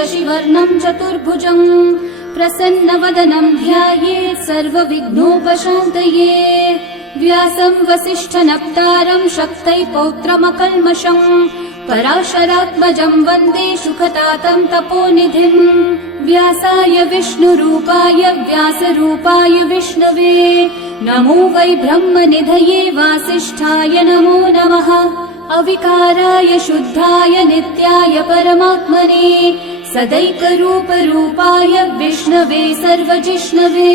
शशिवर्णं चतुर्भुजं प्रसन्नवदनं ध्यायेत् सर्वविघ्नोपशान्तये। व्यासं वसिष्ठनप्तारं शक्तै पौत्रमकल्मषम् पराशरात्मजं वन्दे सुखतातं तपोनिधिम्। व्यासाय विष्णुरूपाय व्यासरूपाय विष्णवे नमो वै ब्रह्मनिधये वासिष्ठाय नमो नमः। अविकाराय शुद्धाय नित्याय परमात्मने सदैकरूपरूपाय विष्णवे सर्वजिष्णवे।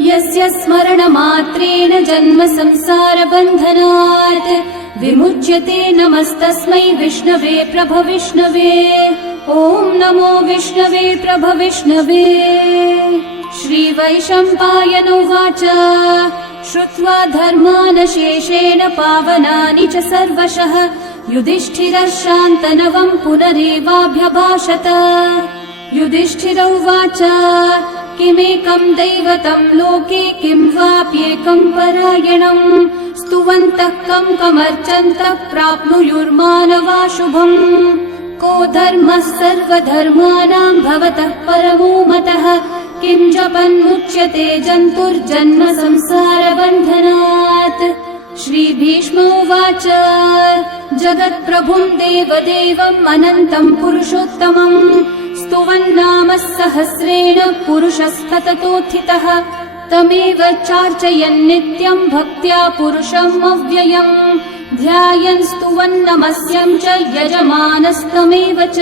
यस्य स्मरणमात्रेण जन्म संसारबन्धनात् विमुच्यते नमस्तस्मै विष्णवे प्रभविष्णवे। ॐ नमो विष्णवे प्रभविष्णवे। श्रीवैशम्पायनोवाच श्रुत्वा धर्मानशेषेण पावनानि च सर्वशः युधिष्ठिरः शान्तनवं पुनरेवाभ्यभाषत। युधिष्ठिर उवाच किमेकं दैवतं लोके किं वाप्येकं परायणम् स्तुवन्तः कमर्चन्तः प्राप्नुयुर्मानवा शुभम्। को धर्मः सर्वधर्माणां भवतः परमो मतः किं जपन्मुच्यते जन्तुर्जन्म संसारबन्धनात्। श्रीभीष्म उवाच जगत्प्रभुं देवदेवम् अनन्तं पुरुषोत्तमम् स्तुवन्नामः सहस्रेण पुरुषस्तततोत्थितः तमेव चार्चयन् नित्यं भक्त्या पुरुषम् अव्ययम् ध्यायन् स्तुवन्नमस्यं च यजमानस्तमेव च।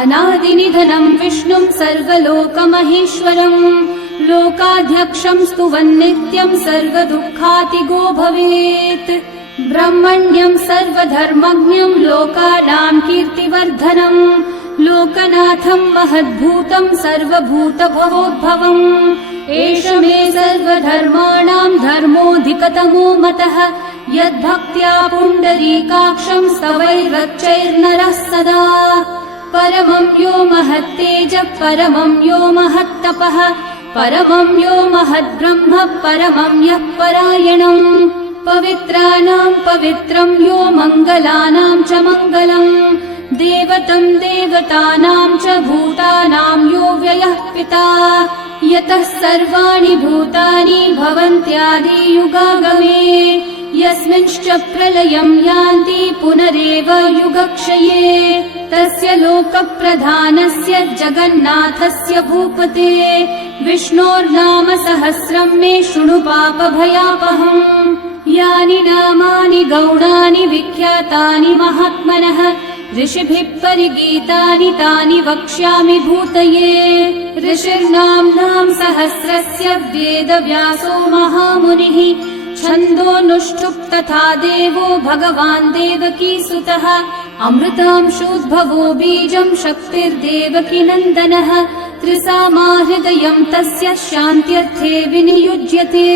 अनादिनिधनं विष्णुं सर्वलोकमहेश्वरम् लोकाध्यक्षं स्तुवन्नित्यं सर्वदुःखातिगो भवेत्। ब्रह्मण्यं सर्वधर्मज्ञं लोकानां कीर्तिवर्धनम् लोकनाथं महद्भूतं सर्वभूतभवोद्भवम्। एष मे सर्वधर्माणां धर्मोऽधिकतमो मतः यद्भक्त्या पुण्डरीकाक्षं स्तवैरर्चैर्नरः सदा। परमं यो महत्तेजः परमं यो महत्तपः परमं यो महद्ब्रह्म परमं यः परायणम्। पवित्राणां पवित्रं यो मङ्गलानां च मङ्गलम् देवतं देवतानां च भूतानां यो व्ययः पिता यतः सर्वाणि भूतानि भवन्त्यादियुगागमे यस्मिंश्च प्रलयं यान्ति पुनरेव युगक्षये तस्य लोकप्रधानस्य जगन्नाथस्य भूपते विष्णोर्नाम सहस्रं मे शृणु पापभयापहम्। यानि नामानि गौणानि विख्यातानि महात्मनः ऋषिभिः परिगीतानि तानि वक्ष्यामि भूतये। ऋषिर्नाम्नां सहस्रस्य वेदव्यासो महामुनिः छन्दोऽनुष्ठुप् तथा देवो भगवान् देवकीसुतः अमृतांशोद्भवो बीजं शक्तिर्देवकी नन्दनः त्रिसामा हृदयं तस्य शान्त्यर्थे विनियुज्यते।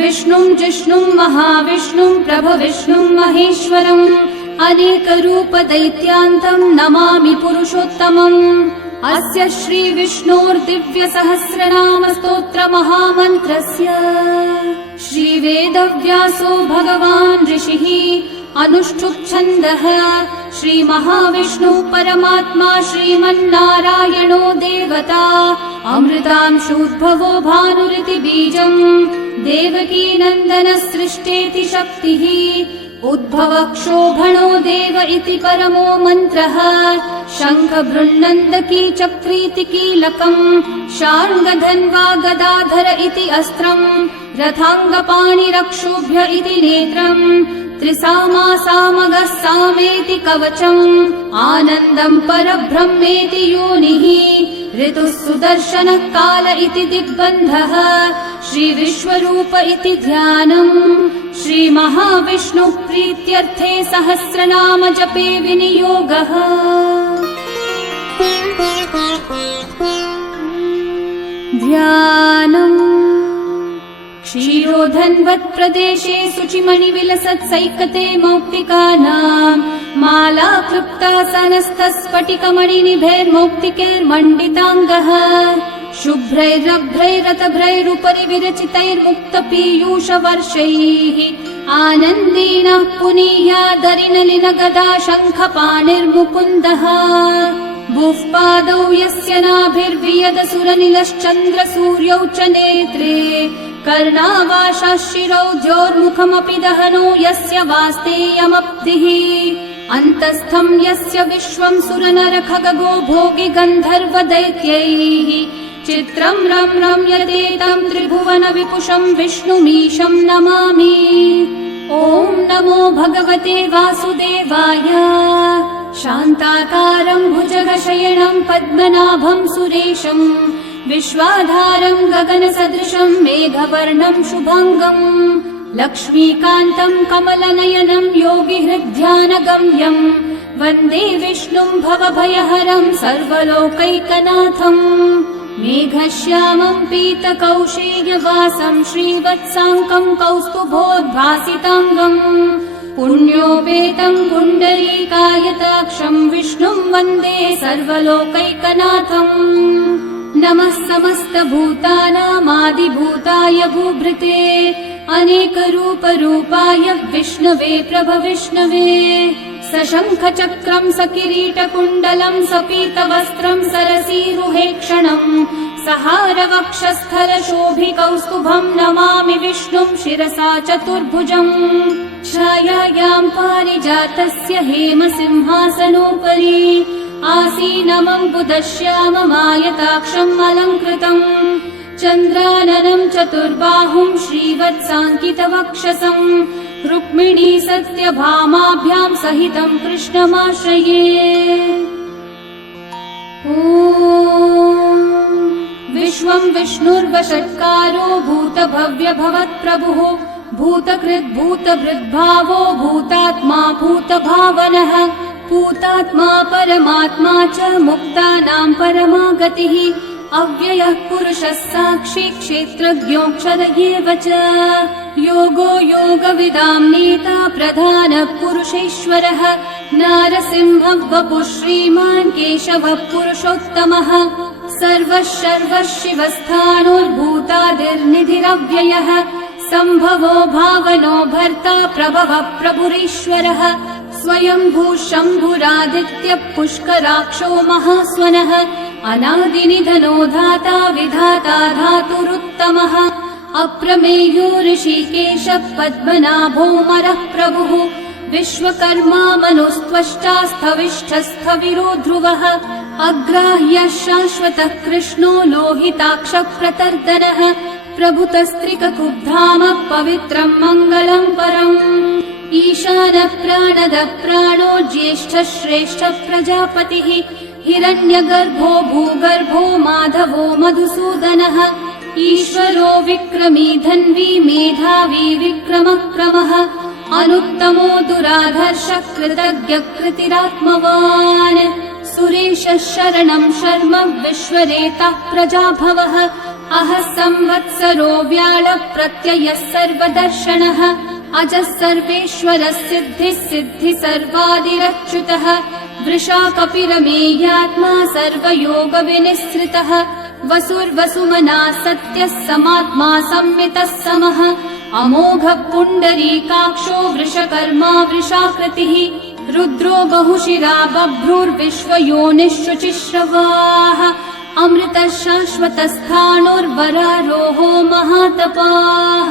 विष्णुं जिष्णुं महाविष्णुं प्रभविष्णुं महेश्वरम् अनेकरूपदैत्यान्तं नमामि पुरुषोत्तमम्। अस्य श्रीविष्णोर्दिव्यसहस्रनामस्तोत्रमहामन्त्रस्य श्रीवेदव्यासो भगवान् ऋषिः अनुष्ठुप्छन्दः श्रीमहाविष्णु परमात्मा श्रीमन्नारायणो देवता अमृतांशोद्भवो भानुरिति बीजम् देवकी नन्दन सृष्टेति शक्तिः उद्भवक्षोभणो देव इति परमो मन्त्रः शङ्ख बृन्नन्दकी चक्रीति कीलकम् शार्ङ्गधन्वा गदाधर इति अस्त्रम् रथाङ्गपाणिरक्षोभ्य इति नेत्रम् त्रिसामा सामगः सामेति कवचम् आनन्दम् परब्रह्मेति योनिः ऋतुः सुदर्शनः काल इति दिग्बन्धः श्रीविश्वरूप इति ध्यानम् श्रीमहाविष्णु प्रीत्यर्थे सहस्रनाम जपे विनियोगः। ध्यानम् क्षीरोधन्वत्प्रदेशे शुचिमणिविलसत्सैकते मौक्तिकानाम् माला क्लृप्तासनस्तस्फटिकमणिनिभैर्मौक्तिकैर्मण्डिताङ्गः शुभ्रैरभ्रैरतभ्रैरुपरि विरचितैर्मुक्तपीयूषवर्षैः आनन्देन पुनीयादरिनलिनगदा शङ्खपाणिर्मुकुन्दः भुःपादौ यस्य नाभिर्वियदसुरनिलश्चन्द्रसूर्यौ च नेत्रे कर्णावाशाः शिरौ द्योर्मुखमपि दहनो यस्य वास्तेयमब्धिः अन्तस्थं यस्य विश्वं सुरनरखगो भोगि गन्धर्वदैत्यैः चित्रं रम्यते तं त्रिभुवन विपुषं विष्णुमीशं नमामि। ॐ नमो भगवते वासुदेवाय। शान्ताकारं भुजगशयनं पद्मनाभं सुरेशं विश्वाधारं गगनसदृशं मेघवर्णं शुभाङ्गम् लक्ष्मीकान्तं कमलनयनं योगिहृद्ध्यानगम्यं वन्दे विष्णुं भवभयहरं सर्वलोकैकनाथम् मेघश्यामं पीतकौशेयवासं श्रीवत्साङ्कं कौस्तुभोद्भासिताङ्गम् पुण्योपेतं पुण्डरीकायताक्षं विष्णुं वन्दे सर्वलोकैकनाथम् नमः समस्तभूतानामादिभूताय भूभृते अनेकरूपरूपाय विष्णवे प्रभविष्णवे सशङ्खचक्रं सकिरीटकुण्डलं सपीतवस्त्रं सरसीरुहेक्षणं सहारवक्षस्थलशोभिकौस्तुभं नमामि विष्णुं शिरसा चतुर्भुजम् छायायां पारिजातस्य हेमसिंहासनोपरि आसीनमम्बुदश्याममायताक्षम् अलङ्कृतम् चन्द्राननं चतुर्बाहुं श्रीवत्साङ्कितवक्षसं रुक्मिणी सत्यभामाभ्यां सहितं कृष्णमाश्रये। ॐ विश्वं विष्णुर्वषट्कारो भूतभव्यभवत्प्रभुः भूतकृद्भूतभृद्भावो भूतात्मा भूतभावनः भूतात्मा परमात्मा च मुक्तानां परमागतिः अव्ययः पुरुषः साक्षी क्षेत्रज्ञोऽक्षर एव च योगो योगविदां नेता प्रधानः पुरुषेश्वरः नारसिंहः वपुः श्रीमान् केशवः पुरुषोत्तमः सर्वः शर्वः शिवस्थानोर्भूतादिर्निधिरव्ययः सम्भवो भावनो भर्ता प्रभवः प्रभुरीश्वरः स्वयंभू शम्भुरादित्यः पुष्कराक्षो महास्वनः अनादिनिधनो धाता विधाता धातुरुत्तमः अप्रमेयो ऋषिकेशः पद्मनाभोऽमरः प्रभुः विश्वकर्मा मनुस्त्वष्टा स्थविष्ठस्थविरो ध्रुवः अग्राह्यः शाश्वतः कृष्णो लोहिताक्षः प्रतर्दनः प्रभुतस्त्रिककुब्धामः पवित्रं मङ्गलं परम् ईशानः प्राणदः प्राणो ज्येष्ठः श्रेष्ठः प्रजापतिः हिरण्यगर्भो भूगर्भो माधवो मधुसूदनः ईश्वरो विक्रमी धन्वी मेधावी विक्रमक्रमः अनुत्तमो दुराधर्षः कृतज्ञः कृतिरात्मवान् सुरेशः शरणं शर्म विश्वरेतः प्रजाभवः अहः संवत्सरो व्याळः प्रत्ययः सर्वदर्शनः अजः सर्वेश्वरः सिद्धिः सिद्धि सर्वादिरच्युतः वृषा कपिरमेयात्मा सर्वयोगविनिःसृतः वसुर्वसुमना सत्यः समात्मा संवितः समः अमोघः पुण्डरीकाक्षो वृषकर्मा वृषाकृतिः रुद्रो बहुशिरा बभ्रुर्विश्वयोनिः शुचिश्रवाः अमृतः शाश्वतस्थाणुर्वरारोहो महातपाः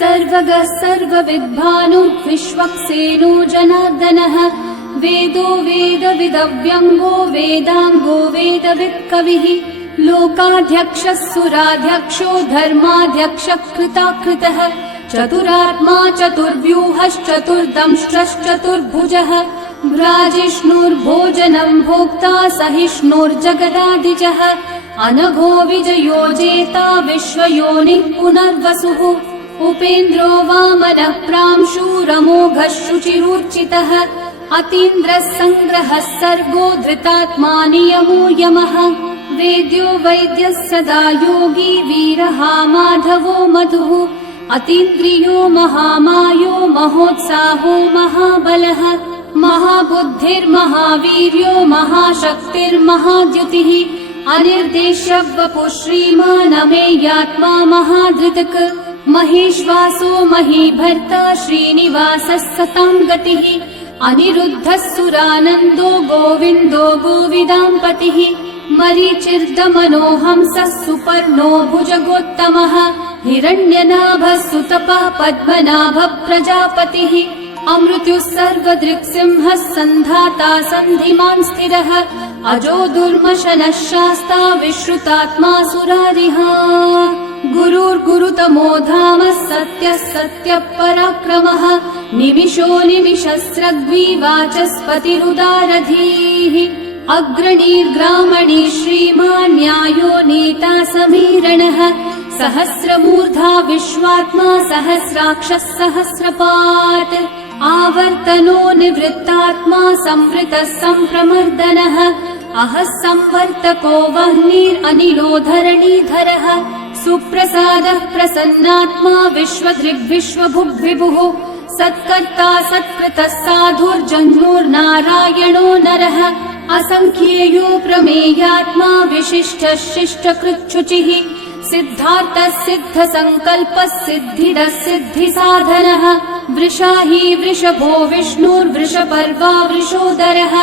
सर्वगः सर्वविद्भानुः विश्वक्सेनो जनार्दनः वेदो वेदविदव्यङ्गो वेदाङ्गो वेदवित्कविः लोकाध्यक्षः सुराध्यक्षो धर्माध्यक्षः कृताकृतः चतुरात्मा चतुर्व्यूहश्चतुर्दंष्ट्रश्चतुर्भुजः भ्राजिष्णुर्भोजनं भोक्ता सहिष्णुर्जगदादिजः अनघो विजयो जेता विश्वयोनिः पुनर्वसुः उपेन्द्रो वामनः प्रांशुरमोघः शुचिरूर्चितः अतीन्द्रः सङ्ग्रहः सर्गो धृतात्मा नियमो यमः वेद्यो वैद्यः सदा योगी वीरः माधवो मधुः अतीन्द्रियो महामायो महोत्साहो महाबलः महाबुद्धिर्महावीर्यो महाशक्तिर्महाद्युतिः अनिर्देश्य वपुः श्रीमानमेयात्मा महाधृतक् महेश्वासो महीभर्ता श्रीनिवासः सतां गतिः अनिरुद्धः सुरानन्दो गोविन्दो गोविदाम्पतिः मरीचिर्दमनोहंसः सुपर्णो भुजगोत्तमः हिरण्यनाभः सुतपः पद्मनाभः प्रजापतिः अमृत्युः सर्वदृक्सिंहः सन्धाता सन्धिमान् स्थिरः अजो दुर्मशनः शास्ता विश्रुतात्मा सुरारिः गुरुर्गुरुतमो धामः सत्यः सत्यः पराक्रमः निमिषो निमिषस्रग्वी वाचस्पतिरुदारधीः अग्रणीर्ग्रामणी श्रीमान् न्यायो नेता समीरणः सहस्रमूर्धा विश्वात्मा सहस्राक्षः सहस्रपात् आवर्तनो निवृत्तात्मा संवृतः सम्प्रमर्दनः अहः संवर्तको वह्निरनिलो धरणीधरः सुप्रसादः प्रसन्नात्मा विश्वदृग्विश्वभुग्विभुः सत्कर्ता सत्कृतः साधुर्जह्नुर्नारायणो नरः असंख्येयो प्रमेयात्मा विशिष्टः शिष्टकृच्छुचिः सिद्धार्थः सिद्धसङ्कल्पः सिद्धिदः सिद्धिसाधनः वृषाही वृषभो विष्णुर्वृषपर्वा वृषोदरः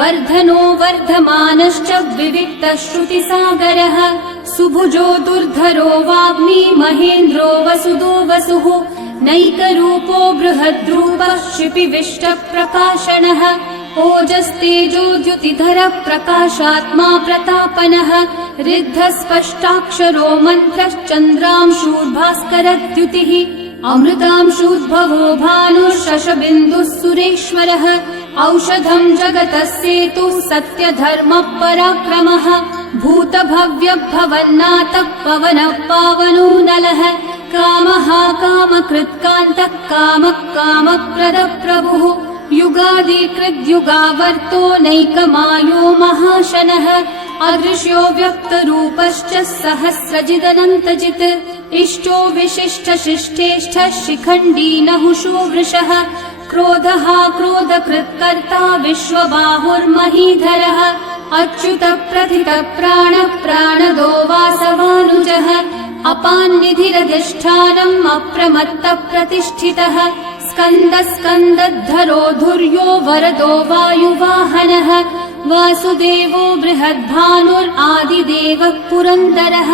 वर्धनो वर्धमानश्च विविक्तः श्रुतिसागरः सुभुजो दुर्धरो वाग्मी महेन्द्रो वसुदो वसुः नैकरूपो बृहद्रूपः क्षिपिविष्टप्रकाशनः ओजस्तेजोद्युतिधरः प्रकाशात्मा प्रतापनः ऋद्धः स्पष्टाक्षरो मन्त्रश्चन्द्रांशूर्भास्करद्युतिः अमृतांशूद्भवो भानुः शशबिन्दुः सुरेश्वरः औषधम् जगतः सेतुः सत्यधर्मः पराक्रमः भूतभव्यभवन्नाथः पवनः पावनो नलः कामः कामकृत्कान्तः कामः कामप्रदः प्रभुः युगादिकृद्युगावर्तो नैकमायो महाशनः अदृश्यो व्यक्तरूपश्च सहस्रजिदनन्तजित् इष्टो विशिष्टशिष्टेष्ठः शिखण्डी नहुषो वृषः क्रोधः क्रोधकृत्कर्ता विश्वबाहुर्महीधरः अच्युतः प्रथितः प्राणः प्राणदो वासवानुजः अपान्निधिरधिष्ठानम् अप्रमत्तः प्रतिष्ठितः स्कन्दस्कन्दद्धरो धुर्यो वरदो वायुवाहनः वासुदेवो बृहद्भानुरादिदेवः पुरन्दरः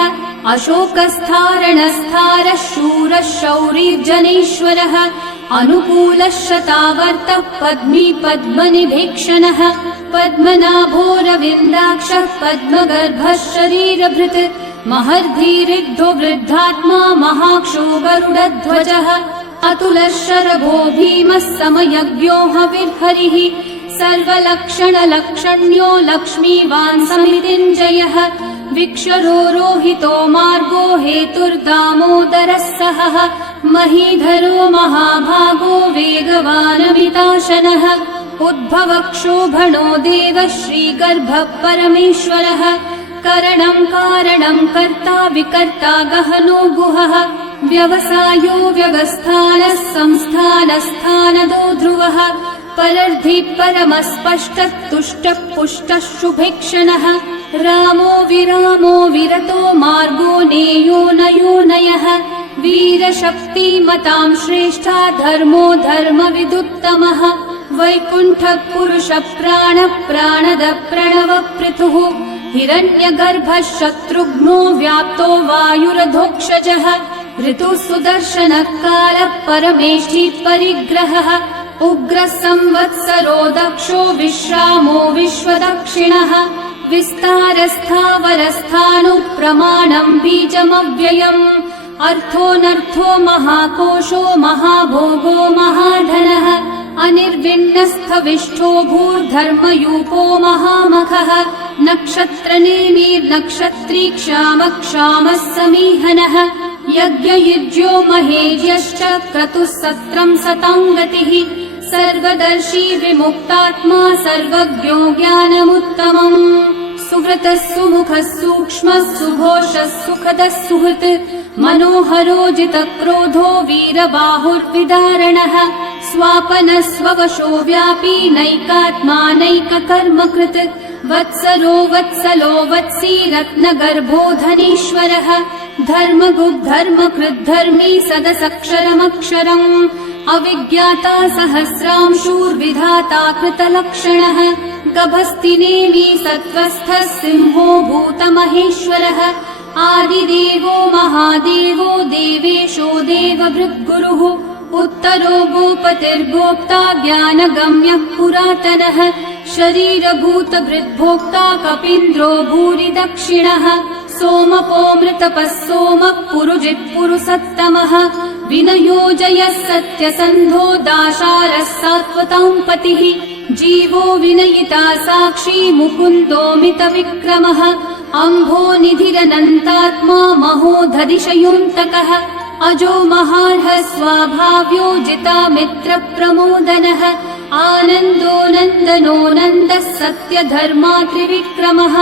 अशोकस्थारणस्थारः शूरः शौरिर्जनेश्वरः अनुकूलः शतावर्तः पद्मी पद्मनिभीक्षणः पद्मनाभोरविन्दाक्षः पद्मगर्भः शरीरभृत् महर्धिरिग्धो वृद्धात्मा महाक्षो गरुडध्वजः अतुलः शरभो भीमः समयज्ञो हविर्हरिः सर्वलक्षणलक्षण्यो लक्ष्मीवान् समितिञ्जयः विक्षरो रोहितो मार्गो हेतुर्दामोदरः सहः महीधरो महाभागो वेगवानमिताशनः उद्भवक्षोभणो देवः श्रीगर्भः परमेश्वरः करणम् कारणम् कर्ता विकर्ता गहनो गुहः व्यवसायो व्यवस्थानः संस्थानस्थानदो ध्रुवः परर्धि परमस्पष्टः तुष्टः पुष्टः शुभेक्षणः रामो विरामो विरतो मार्गो नेयो नयो नयः वीरशक्तिमताम् श्रेष्ठा धर्मो धर्मविदुत्तमः वैकुण्ठः पुरुषः प्राणः प्राणदः प्रणवः पृथुः हिरण्यगर्भः शत्रुघ्नो व्याप्तो वायुरधोक्षजः ऋतुः सुदर्शनः कालः परमेष्ठी परिग्रहः उग्रः संवत्सरो दक्षो विश्रामो विश्वदक्षिणः विस्तारस्थावरस्थाणुः प्रमाणम् बीजमव्ययम् अर्थोऽनर्थो महाकोशो महाभोगो महाधनः अनिर्विण्णस्थविष्ठो भूर्धर्मयूपो महामखः नक्षत्रनेमिर्नक्षत्री क्षामः क्षामः समीहनः यज्ञयुज्यो महेज्यश्च क्रतुः सत्रम् सताङ्गतिः सर्वदर्शी विमुक्तात्मा सर्वज्ञो ज्ञानमुत्तमम् सुव्रतः सुमुखः सूक्ष्मः सुघोषः सुखदः सुहृत् मनोहरो जितक्रोधो वीरबाहुर्विदारणः स्वापनः स्ववशो व्यापी नैकात्मा नैककर्मकृत् वत्सरो वत्सलो वत्सी रत्नगर्भो धनीश्वरः धर्मगुग्धर्मकृद्धर्मी सदसक्षरमक्षरम् अविज्ञाता सहस्रांशूर्विधाता कृतलक्षणः गभस्तिनेमि सत्त्वस्थः सिंहो भूतमहेश्वरः आदिदेवो महादेवो देवेशो देवभृद्गुरुः उत्तरो गोपतिर्गोप्ता ज्ञानगम्यः पुरातनः शरीरभूतभृद्भोक्ता कपीन्द्रो भूरि दक्षिणः सोमपोऽमृतपः सोमः पुरुजित्पुरुसत्तमः विनयोजयः सत्यसन्धो दाशारः सात्वतां पतिः जीवो विनयिता साक्षी मुकुन्दोऽमितविक्रमः अम्भो निधिरनन्तात्मा महोदधिशयोऽन्तकः अजो महार्हः स्वाभाव्यो जितामित्रप्रमोदनः आनन्दो नन्दनो नन्दः सत्यधर्मा त्रिविक्रमः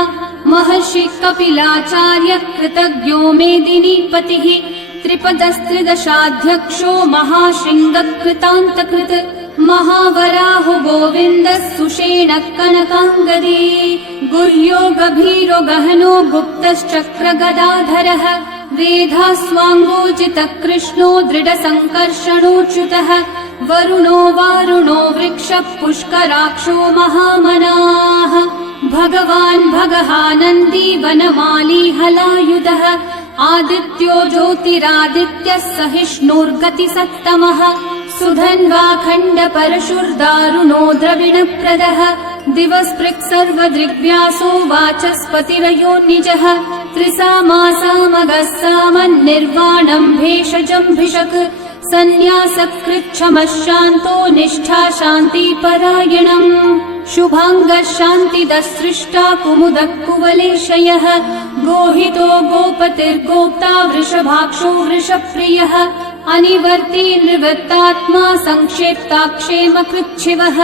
महर्षि कपिलाचार्य कृतज्ञो मेदिनीपतिः त्रिपदस्त्रिदशाध्यक्षो महाशृङ्गकृतान्तकृत् महावराहो गोविन्दः सुषेणः कनकाङ्गदे गुह्यो गभीरो गहनो गुप्तश्चक्रगदाधरः वेधास्वाङ्गोचितः कृष्णो दृढसङ्कर्षणोच्युतः वरुणो वारुणो वृक्षः पुष्कराक्षो महामनाः भगवान् भगहानन्दी वनमाली हलायुधः आदित्यो ज्योतिरादित्यः सहिष्णुर्गतिसत्तमः सुधन्वाखण्ड परशुर्दारुणो द्रविणप्रदः दिवस्पृक् सर्वदृग्व्यासो वाचस्पतिरयो निजः त्रिसामासामगः सामन्निर्वाणम् भेषजम्भिषक् सन्न्यासकृच्छमः शान्तो निष्ठा शान्तिपरायणम् शुभाङ्गः शान्तिदः सृष्टा कुमुदः कुवलेशयः गोहितो गोपतिर्गोप्ता वृषभाक्षो वृषप्रियः अनिवर्ती निवृत्तात्मा संक्षेप्ताक्षेमकृच्छिवः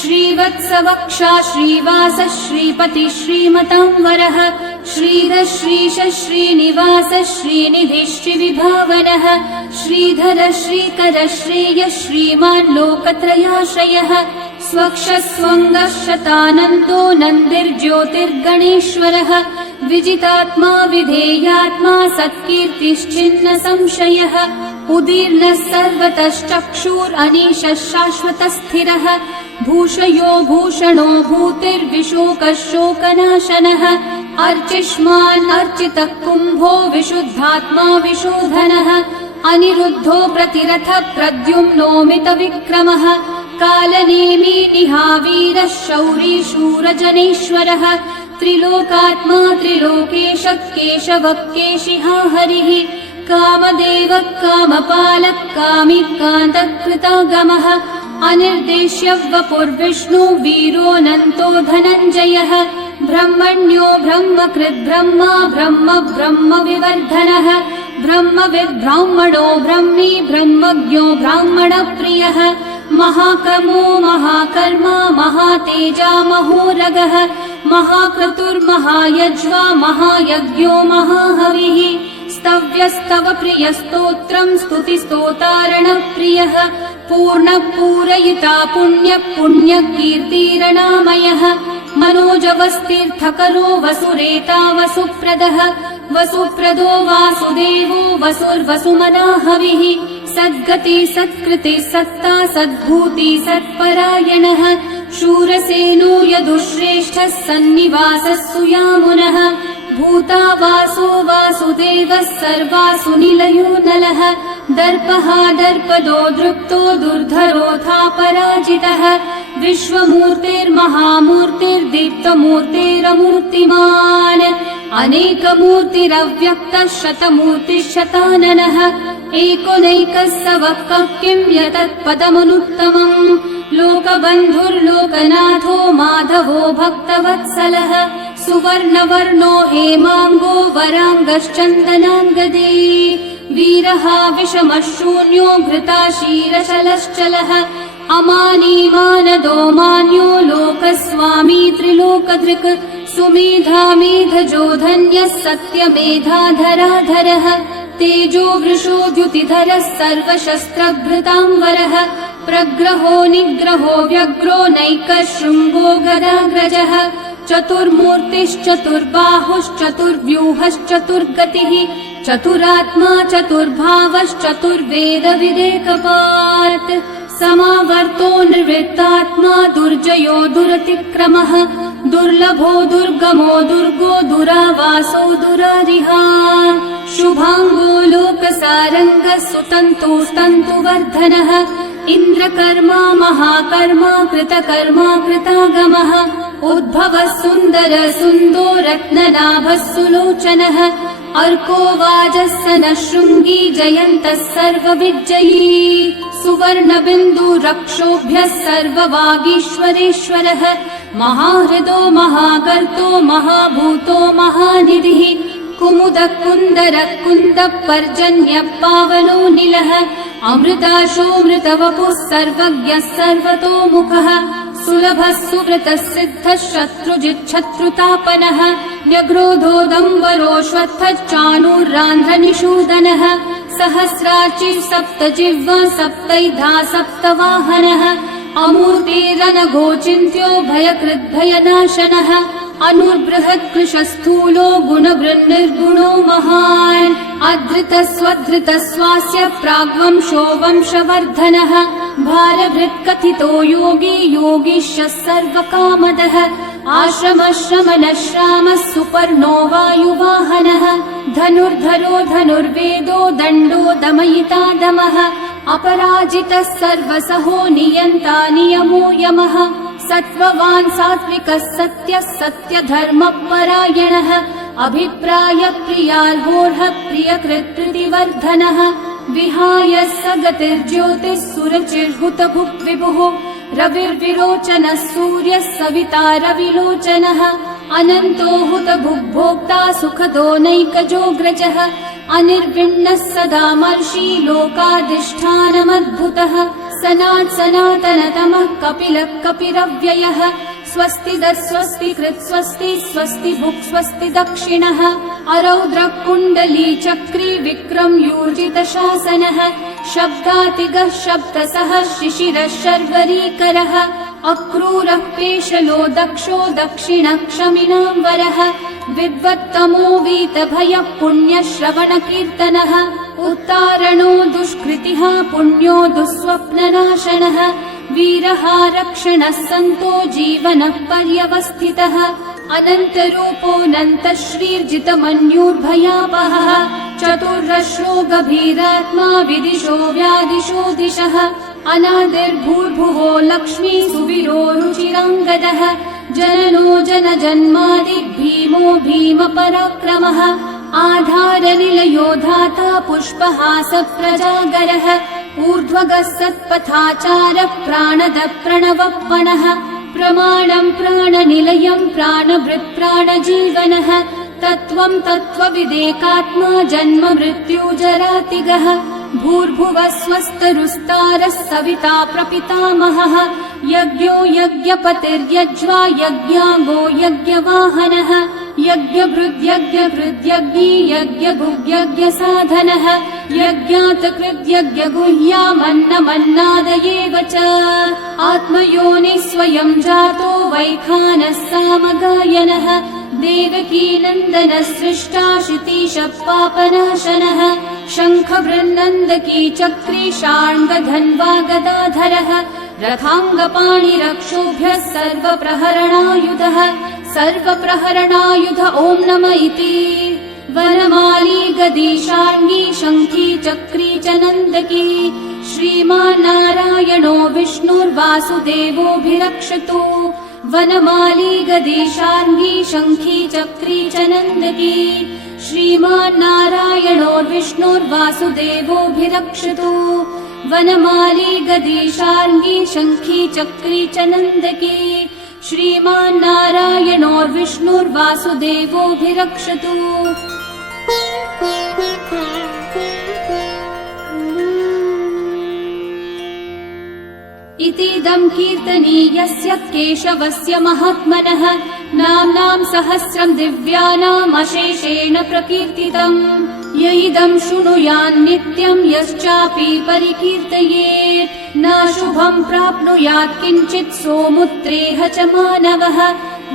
श्रीवत्सवक्षा श्रीवास श्रीपति श्रीमतांवरः श्रीधर श्रीश श्रीनिवास श्रीनिधि श्रीविभावनः श्रीधर श्रीकर श्रेय श्रीमान् लोकत्रयाश्रयः स्वक्षस्वङ्गः शतानन्दो नन्दिर्ज्योतिर्गणेश्वरः विजितात्मा विधेयात्मा सत्कीर्तिश्चिन्न संशयः उदीर्णः सर्वतश्चक्षुरनीशः शाश्वतस्थिरः भूषयो भूषणो भूतिर्विशोकः शोकनाशनः अर्चिष्मान् अर्चितः कुम्भो विशुद्धात्मा विशोधनः अनिरुद्धो प्रतिरथ प्रद्युम्नोमितविक्रमः कालनेमी निहावीरः शौरी शूरजनेश्वरः त्रिलोकात्मा त्रिलोकेशः केशवः केशिहा हरिः कामदेवः कामपालः कामिकान्तः कृतागमः अनिर्देश्य वपुर्विष्णु वीरोऽनन्तो धनञ्जयः ब्रह्मण्यो ब्रह्मकृद् ब्रह्मा ब्रह्म ब्रह्म विवर्धनः ब्रह्मविद् ब्राह्मणो ब्रह्मी ब्रह्मज्ञो ब्राह्मणप्रियः महाकर्मो महाकर्मा महातेजा महोरगः महाक्रतुर्महायज्वा महायज्ञो महाहविः स्तव्यस्तव प्रियस्तोत्रम् स्तुतिस्तोतारणप्रियः पूर्णपूरयिता पुण्यकीर्तिरणामयः मनोजवस्तीर्थकरो वसुरेता वसुप्रदः वसुप्रदो वासुदेवो वसुर्वसुमनाहविः सद्गति सत्कृति सत्ता सद्भूति सत्परायणः शूरसेनो यदुश्रेष्ठः सन्निवासः सुयामुनः भूता वासो वासुदेवः सर्वासु निलयो नलः दर्पः दर्पदो दृप्तो दुर्धरोऽथा पराजितः विश्वमूर्तिर्महामूर्तिर्दीप्तमूर्तिरमूर्तिमान् अनेकमूर्तिरव्यक्तः शतमूर्तिः एकोनैकः स वः किं यतत्पदमनुत्तमम् लोकबन्धुर्लोकनाथो माधवो भक्तवत्सलः सुवर्णवर्णो हेमाङ्गो वराङ्गश्चन्दनाङ्गदे वीरः विषमः शून्यो घृताशीरशलश्चलः अमानीमानदो मान्यो लोकस्वामी त्रिलोकधृक् सुमेधा मेधजो धन्यः सत्यमेधाधराधरः तेजो वृषो द्युतिधरः सर्वशस्त्रभृताम्बरः प्रग्रहो निग्रहो व्यग्रो नैकः शृङ्गो गदाग्रजः चतुर्मूर्तिश्चतुर्बाहुश्चतुर्व्यूहश्चतुर्गतिः चतुरात्मा चतुर्भावश्चतुर्वेदविदेकपात् समावर्तो निर्वृत्तात्मा दुर्जयो दुरतिक्रमः दुर्लभो दुर्गमो दुर्गो दुरावासो दुरारिहा शुभांगो लोकसारंगः सुतन्तुस्तन्तुवर्धनः इन्द्रकर्मा महाकर्मा कृतकर्मा कृतागमः उद्भवः सुन्दर सुन्दो रत्ननाभः सुलोचनः अर्को वाजः नः शृङ्गी जयन्तः सर्वविजयी सुवर्णबिन्दु रक्षोभ्यः सर्ववागीश्वरेश्वरः महाहृदो महाकर्तो महाभूतो महानिधिः कुमुदः कुन्दरः कुन्दः पर्जन्यः पावनो निलः अमृताशोऽमृतवपुः सर्वज्ञः सर्वतोमुखः सुलभः सुव्रतः सिद्धः शत्रुजिच्छत्रुतापनः न्यग्रोधोदम्बरोऽश्वत्थश्चाणूरान्ध्रनिषूदनः सहस्रार्चिः सप्तजिह्वा सप्तैधा सप्तवाहनः अमूर्तिरनघोचिन्त्यो भयकृद्भयनाशनः अनुर्बृहत्कृशस्थूलो गुणवृन्निर्गुणो महान् अधृतस्वधृतस्वास्य प्राग्वंशो वंशवर्धनः भारभृत्कथितो योगी योगीशः सर्वकामदः आश्रमश्रमणश्रामः सुपर्णो वायुवाहनः धनुर्धरो धनुर्वेदो दण्डो दमयिता दमः अपराजितः सर्वसहो नियन्ता नियमो यमः सत्त्ववान् सात्विकः सत्यः सत्यधर्मपरायणः अभिप्रायप्रियार्होर्हः प्रियकृत्कृतिवर्धनः विहाय स गतिर्ज्योतिः सुरचिर्हुतभुक् विभुः रविर्विरोचनः सूर्यः सविता रविलोचनः अनन्तो हुतभुग्भोक्ता सुखदो नैकजोऽग्रजः अनिर्विण्णः सदा मर्षि लोकाधिष्ठानमद्भुतः सनातनतमः कपिलः कपिरव्ययः स्वस्तिदः स्वस्तिकृत् स्वस्ति स्वस्ति भुक् स्वस्ति दक्षिणः अरौद्रः कुण्डली चक्री विक्रमयूर्जितशासनः शब्दातिगः शब्दसः शिशिरः शर्वरीकरः अक्रूरः पेशलो दक्षो दक्षिणः क्षमिनाम्बरः विद्वत्तमो वीतभयः पुण्यश्रवणकीर्तनः उत्तारणो दुष्कृतिः पुण्यो दुःस्वप्ननाशनः वीरः रक्षणः सन्तो जीवनः पर्यवस्थितः अनन्तरूपोऽनन्तः श्रीर्जितमन्युर्भयापहः चतुर्रश्रो गभीरात्मा विदिशो व्यादिशो दिशः अनादिर्भूर्भुवो लक्ष्मी सुवीरो रुचिराङ्गदः जननो जनजन्मादि भीमो भीमपराक्रमः आधारनिलयो धाता पुष्पहास प्रजागरः ऊर्ध्वगः सत्पथाचारः प्राणदः प्रणवप्पणः प्रमाणं प्राणनिलयं प्राणभृत् प्राणजीवनः तत्त्वं तत्त्वविदेकात्मा जन्म मृत्युजरातिगः भूर्भुवः स्वस्तरुस्तारः सविता प्रपितामहः यज्ञो यज्ञपतिर्यज्वा यज्ञाङ्गो यज्ञवाहनः यज्ञभृद्यज्ञभृद्यज्ञी यज्ञभुग्यज्ञसाधनः यज्ञातकृद्यज्ञगुह्यामन्नमन्नादयेव च आत्मयोनिः स्वयं जातो वैखानः सामगायनः देवकीनन्दनः सृष्टा शितीशः पापनाशनः शङ्खवृन्नन्दकी चक्री शार्ङ्गधन्वा गदाधरः रथाङ्गपाणिरक्षोभ्यः सर्वप्रहरणायुधः सर्वप्रहरणायुध ॐ नम इति वनमाली गदी शार्ङ्गी शङ्खी चक्री च नन्दकी श्रीमान्नारायणो विष्णुर्वासुदेवोऽभिरक्षतु वनमाली गदी शार्ङ्गी शङ्खी चक्री च नन्दकी श्रीमान्नारायणो विष्णुर्वासुदेवोऽभिरक्षतु वनमाली गदी शार्ङ्गी शङ्खी चक्री च नन्दकी श्रीमान्नारायणो विष्णुर्वासुदेवोऽभिरक्षतु इतीदं कीर्तनीयस्य केशवस्य महात्मनः नाम्नां सहस्रं दिव्यानामशेषेण प्रकीर्तितम् य इदं शृणुयान् नित्यं यश्चापि परिकीर्तयेत् नाशुभं प्राप्नुयात् किञ्चित् सोमुत्रेह च मानवः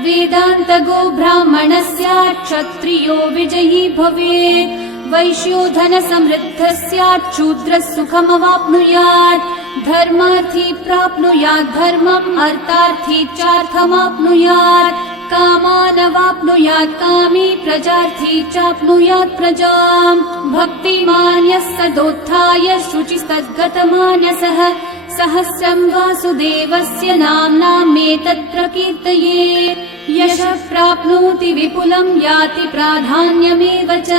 वेदान्तगो ब्राह्मणः स्यात् क्षत्रियो विजयी भवेत् वैश्यो धन समृद्धः स्यात्, शूद्रः सुखमवाप्नुयात्, धर्मार्थी प्राप्नुयात् धर्मम्, अर्थार्थी चार्थमाप्नुयात्, कामानवाप्नुयात् कामी, प्रजार्थी चाप्नुयात् प्रजाम्। भक्तिमान् यः सदोत्थाय शुचिस्तद्गतमानसः, सहस्रम् वासुदेवस्य नाम्नामेतत् प्रकीर्तये। यशः प्राप्नोति विपुलम्, याति प्राधान्यमेव च,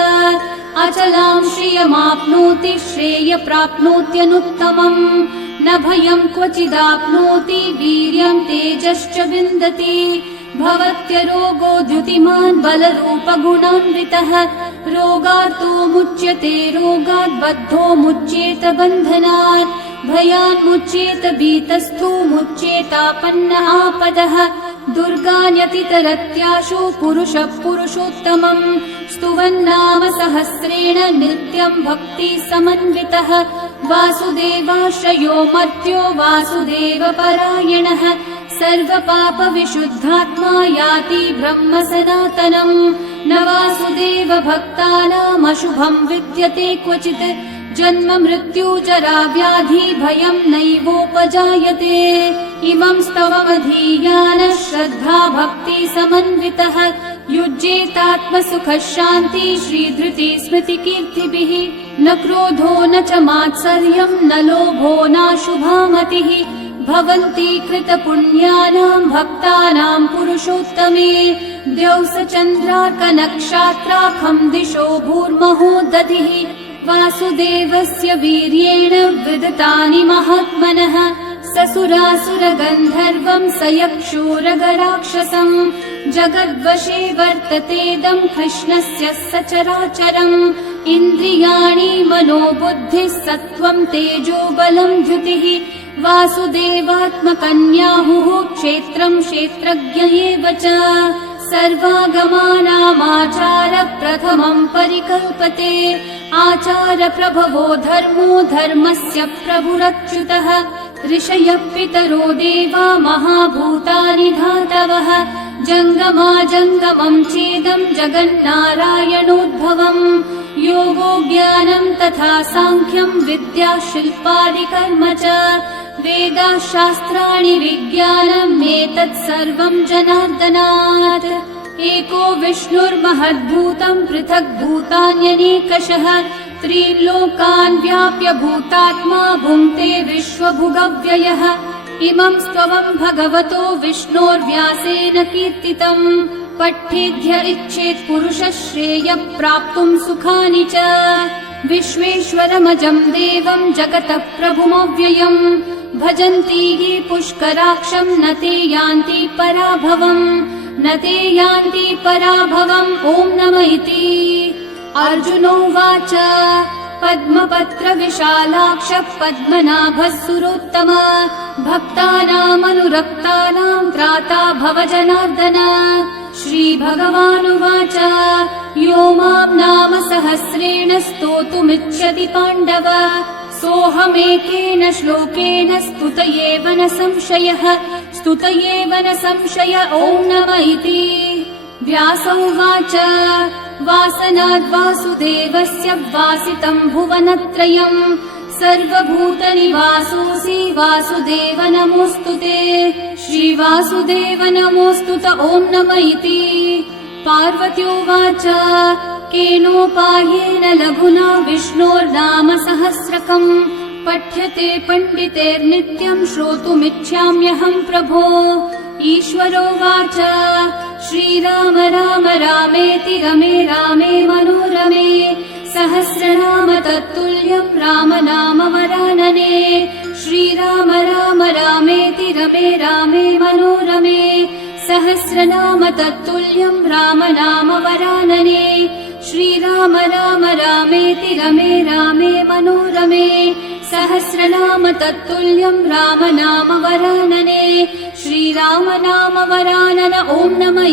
अचलाम् श्रियमाप्नोति, श्रेय प्राप्नोत्यनुत्तमम्। न भयम् क्वचिदाप्नोति, वीर्यम् तेजश्च विन्दति। भवत्यरोगो द्युतिमान् बलरूपगुणान्वितः, रोगार्तो मुच्यते रोगात्, बद्धो मुच्येत बन्धनात्, भयान्मुच्येत भीतस्थो मुच्येतापन्न आपदः। दुर्गान्यतितरत्याशु पुरुषः पुरुषोत्तमम्, स्तुवन्नाम सहस्रेण नित्यम् भक्ति समन्वितः। वासुदेवाश्रयो मर्त्यो वासुदेवपरायणः, सर्वपापविशुद्धात्मा याति ब्रह्म सनातनम्। न वासुदेव भक्तानामशुभम् विद्यते क्वचित्, जन्म मृत्यु जरा व्याधि भयम् नैवोपजायते। इमं स्तवमधीयानः श्रद्धा भक्ति समन्वितः, युज्येतात्मसुखः शान्ति श्रीधृति स्मृतिकीर्तिभिः। न क्रोधो न च मात्सर्यम्, न लोभो नाशुभा मतिः, भवन्ति कृतपुण्यानाम् भक्तानाम् पुरुषोत्तमे। द्यौस चन्द्रार्कनक्षत्राखम् दिशो भूर्महो दधिः, वासुदेवस्य वीर्येण विदतानि महात्मनः। ससुरासुरगन्धर्वम् स यक्षोरगराक्षसम्, जगद्वशे वर्ततेदम् कृष्णस्य सचराचरम्। इन्द्रियाणि मनोबुद्धिः सत्त्वम् तेजो बलम् द्युतिः, वासुदेवात्मकन्याहुः क्षेत्रम् क्षेत्रज्ञ एव च। सर्वागमानामाचार प्रथमम् परिकल्पते, आचार प्रभवो धर्मो धर्मस्य प्रभुरच्युतः। ऋषयः पितरो देवा महाभूतानि धातवः, जङ्गमाजङ्गमम् चेदम् जगन्नारायणोद्भवम्। योगो ज्ञानम् तथा साङ्ख्यम् विद्या शिल्पादिकर्म च, वेदाः शास्त्राणि विज्ञानम् एतत् सर्वम् जनार्दनात्। एको विष्णुर्महद्भूतम् पृथक् भूतान्यनेकशः, त्रीन् व्याप्य भूतात्मा भुङ्क्ते विश्वभुगव्ययः। इमं स्तवम् भगवतो विष्णोर्व्यासेन कीर्तितम्, पठ्येद्य इच्छेत् पुरुषः श्रेयः प्राप्तुम् सुखानि च। विश्वेश्वरमजम् देवम् जगतः प्रभुमव्ययम्, भजन्ति ये पुष्कराक्षम् न ते यान्ति पराभवम्, न ते यान्ति पराभवम्। ॐ नमः इति। अर्जुनोवाच पद्मपत्र विशालाक्षः पद्मनाभः सुरोत्तम, भक्तानामनुरक्तानाम् त्राता भव जनार्दन। श्रीभगवानुवाच यो माम् नाम सहस्रेण स्तोतुमिच्छति पाण्डव, सोऽहमेकेन श्लोकेन स्तुतयेव न संशयः, स्तुतयेव न संशय। ॐ नमः इति। व्यास उवाच वासनाद्वासुदेवस्य वासितम् भुवनत्रयम्, सर्वभूतनिवासोऽसि वासुदेव नमोऽस्तुते। श्रीवासुदेव नमोऽस्तुत। ॐ नमः इति। पार्वत्योवाच केनोपायेन लघुना विष्णोर्नाम सहस्रकम्, पठ्यते पण्डितेर्नित्यम् श्रोतुमिच्छाम्यहम् प्रभो। ईश्वरोवाच श्रीराम राम रामेति रमे रामे मनोरमे, सहस्रनाम तत्तुल्यम् राम नाम वरानने। श्रीराम राम रामेति रमे रामे मनोरमे, सहस्रनाम तत्तुल्यम् राम नाम वरानने। श्रीराम राम रामेति रमे रामे मनोरमे, सहस्रनाम तत्तुल्यम् राम नाम वरानने। श्रीराम नाम वरानन। ॐ नमः।